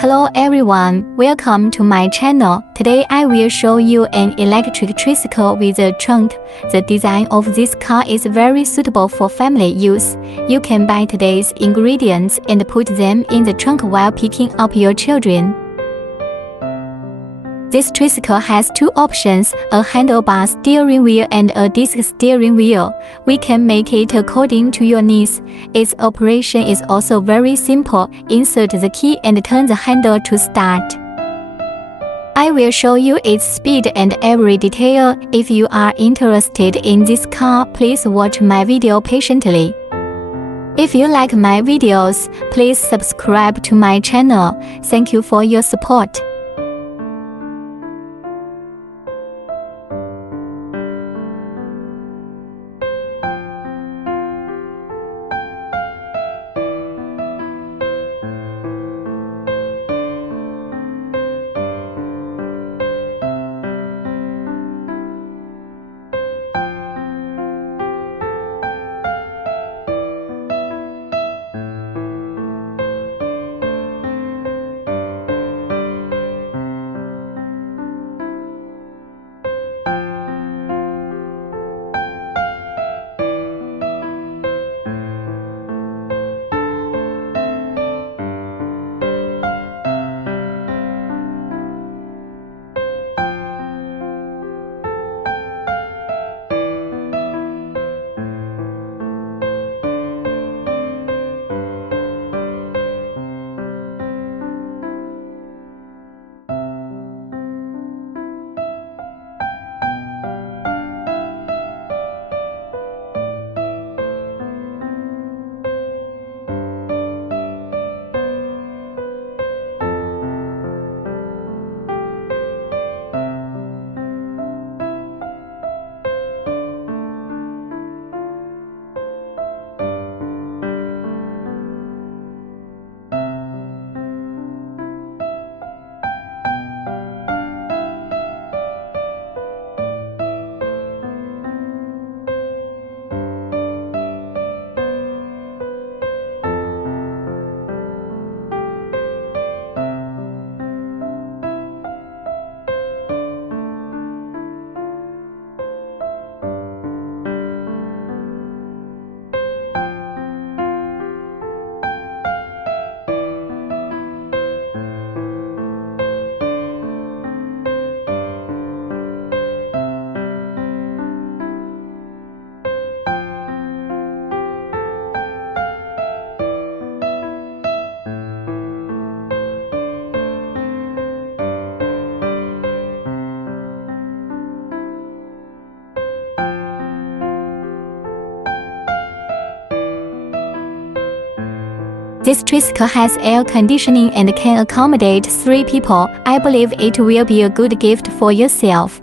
Hello everyone, welcome to my channel. Today I will show you an electric tricycle with a trunk. The design of this car is very suitable for family use. You can buy today's ingredients and put them in the trunk while picking up your children. This tricycle has two options, a handlebar steering wheel and a disc steering wheel. We can make it according to your needs. Its operation is also very simple. Insert the key and turn the handle to start. I will show you its speed and every detail. If you are interested in this car, please watch my video patiently. If you like my videos, please subscribe to my channel. Thank you for your support. This tricycle has air conditioning and can accommodate 3 people. I believe it will be a good gift for yourself.